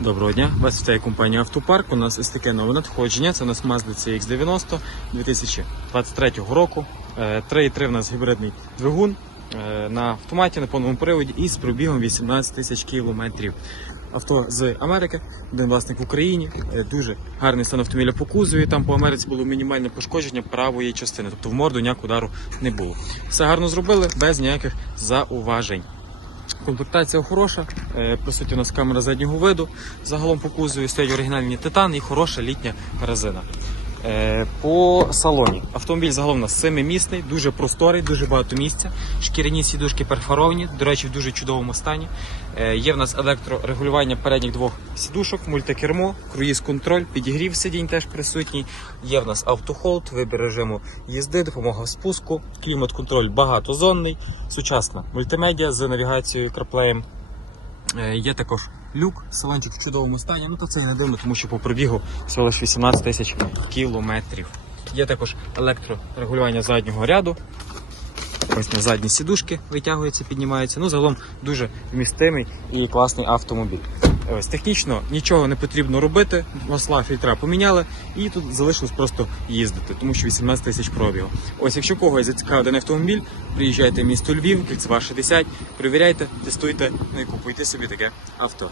Доброго дня, вас вітає компанія Автопарк. У нас ось таке нове надходження. Це у нас Mazda CX-90 2023 року. Е, 3.3 в нас гібридний двигун е, на автоматі на повному приводі і з пробігом 18 тисяч кілометрів. Авто з Америки, один власник в Україні. Е, Дуже гарний стан автомобіля по кузові. Там по Америці було мінімальне пошкодження правої частини, тобто в морду ніякого удару не було. Все гарно зробили без ніяких зауважень. Комплектація хороша, е, присутня у нас камера заднього виду. Загалом по кузові стоять оригінальні титан і хороша літня резина. Е, По салоні автомобіль загалом у нас семимісний, дуже просторий, дуже багато місця. Шкіряні сідушки перфоровані, до речі, в дуже чудовому стані. Е, Є в нас електрорегулювання передніх двох сідушок, мультикермо, круїз-контроль, підігрів сидінь теж присутній. Є в нас автохолд, вибір режиму їзди, допомога в спуску, клімат-контроль багатозонний, сучасна мультимедіа з навігацією CarPlay. Е, Є також люк, салончик в чудовому стані. Ну то це і не дивно, тому що по пробігу всього лише 18 тисяч кілометрів. Є також електрорегулювання заднього ряду. Ось на задні сідушки витягуються, піднімаються. Ну, загалом дуже вмістимий і класний автомобіль. Ось технічно нічого не потрібно робити. Масла фільтра поміняли, і тут залишилось просто їздити, тому що 18 тисяч пробігу. Ось, якщо когось зацікавив даний автомобіль, приїжджайте в місто Львів, кільцева 60, перевіряйте, тестуйте, ну і купуйте собі таке авто.